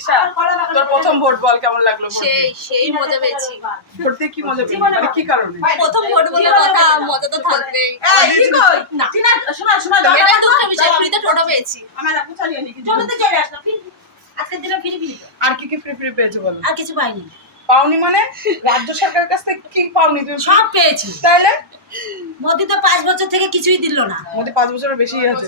ঈশা, তোর প্রথম ভোট বল, কেমন লাগলো? সেই মজা পেয়েছি। ভোট দিয়ে কি মজা পেলি? মানে কি কারণে? প্রথম ভোট বলে কথা, মজা তো থাকবেই। না শোনা শোনা এটাই দুঃখের বিষয়, ফ্রিতে টোটো পেয়েছি। আমার আপু চালিয়ে নি জলদি চলে আসলো আজকের দিনে ফ্রি ফ্রি আর কি কি ফ্রি ফ্রি পেয়েছো বলো? আর কিছু পাইনি। পাওনি মানে রাজ্য সরকারের কাছ থেকে কি পাওনি তুমি? সব পেয়েছি। তাইলে মোদি তো 5 বছর থেকে কিছুই দিল না। মোদি 5 বছরের বেশি আছে।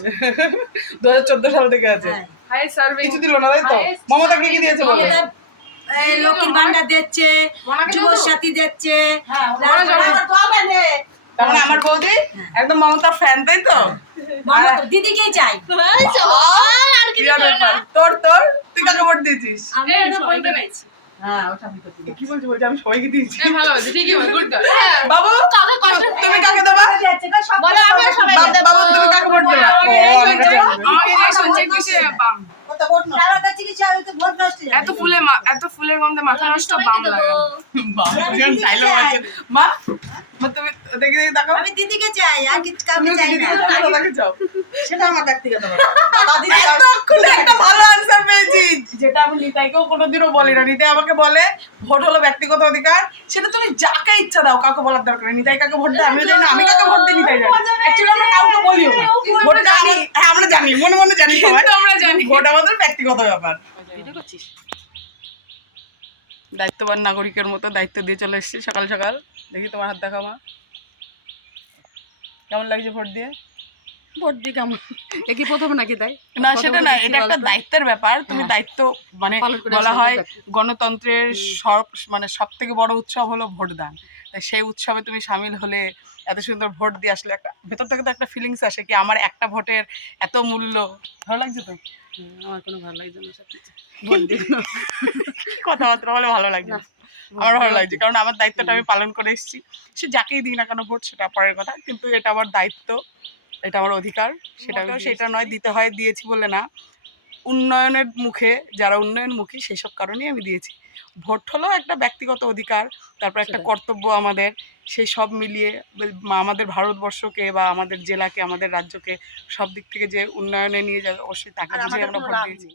2014 সাল থেকে আছে। হাই সার্ভিস কিছু দিল না তাই তো? মমতা কি কি দিয়েছে বলো? মমতা এই লক্ষ্মীর ভান্ডার দিচ্ছে, যুব সাথী দিচ্ছে। তার মানে আমার বৌদি একদম মমতা ফ্যান তাই তো? মমতা দিদিকেই চাই। আর কি আর ব্যাপার? তোর তুই কাকে ভোট দিয়েছিস? আমি সবাইকে পেয়েছি। হ্যাঁ ওটা আমি করতে কি বলছি বলছি আমি সবাইকে দিয়েছি। ভালো হয়েছে, ঠিকই বল, গুড গার্ল। বাবু কাকা কষ্ট তুমি কাকে দেবা? বলো, আমি সবাইকে দেব। বাবু তুমি কাকে ভোট দেবা? আমার কাছে আসবে। আমার ইলেকশন চেক দিছে বাম। কত ভোট না তার কাছে কিছু আমি তো ভোট নষ্ট এত ফুলের গন্ধে মাথা নষ্ট, বাম লাগে। বাবা কেমন ডায়লগ আছে। মা তুমি দেখে দেখো। আমি দিদিকে চাই আর কিছু কাউকে তুমি চাই না। তাকে যাও। সেটা আমার ব্যক্তিগত ব্যাপার। দিদি এতক্ষণে একটা ভালো আনসার পেয়েছি, যেটা আমি নিতাইকেও কোনোদিনও বলি না। নিতাই আমাকে বলে ভোট হলো ব্যক্তিগত অধিকার, সেটা তুমি যাকে ইচ্ছা দাও, কাউকে বলার দরকার নেই। নিতাই কাকে ভোট দেয় আমিও জানি না, আমি কাকে ভোট দিই নিতাই জানি। অ্যাকচুয়ালি আমরা কাউকে বলিও না ভোটটা আমি, হ্যাঁ আমরা জানি, মনে মনে জানি সবাই, আমরা জানি ভোট আমাদের ব্যক্তিগত ব্যাপার। ভিডিও করছিস? দায়িত্ববান নাগরিকের মতো দায়িত্ব দিয়ে চলে এসেছি সকাল সকাল। দেখি তোমার হাত দেখা মা, কেমন লাগছে ভোট দিয়ে? ভোট দি কেমন? কি প্রথম নাকি তাই? না সেটা না, এটা একটা দায়িত্বের ব্যাপার। তুমি দায়িত্ব মানে বলা হয় গণতন্ত্রের সব থেকে বড় উৎসব হলো ভোটদান। তাই সেই উৎসবে তুমি সামিল হলে, এত সুন্দর ভোট দিয়ে আসলে, একটা ভেতর থেকে তো একটা ফিলিংস আসে কি আমার একটা ভোটের এত মূল্য। ভালো লাগছে তো? আমার কোনো ভালো লাগছে না সব কিছু। ভোট দিয়ে কথাবার্তা বলে ভালো লাগছে। আমার ভালো লাগছে কারণ আমার দায়িত্বটা আমি পালন করে এসেছি। সে যাকেই দিই না কেন ভোট সেটা পরের কথা, কিন্তু এটা আমার দায়িত্ব, এটা আমার অধিকার। সেটা নয় দিতে হয়, দিয়েছি বলে না। উন্নয়নের মুখে যারা উন্নয়নমুখী সেই সব কারণেই আমি দিয়েছি। ভোট হলো একটা ব্যক্তিগত অধিকার, তারপর একটা কর্তব্য আমাদের। সেই সব মিলিয়ে আমাদের ভারতবর্ষকে বা আমাদের জেলাকে, আমাদের রাজ্যকে সব দিক থেকে যে উন্নয়নে নিয়ে যাবে, অবশ্যই তাকে বুঝে আমরা ভোট দিয়েছি।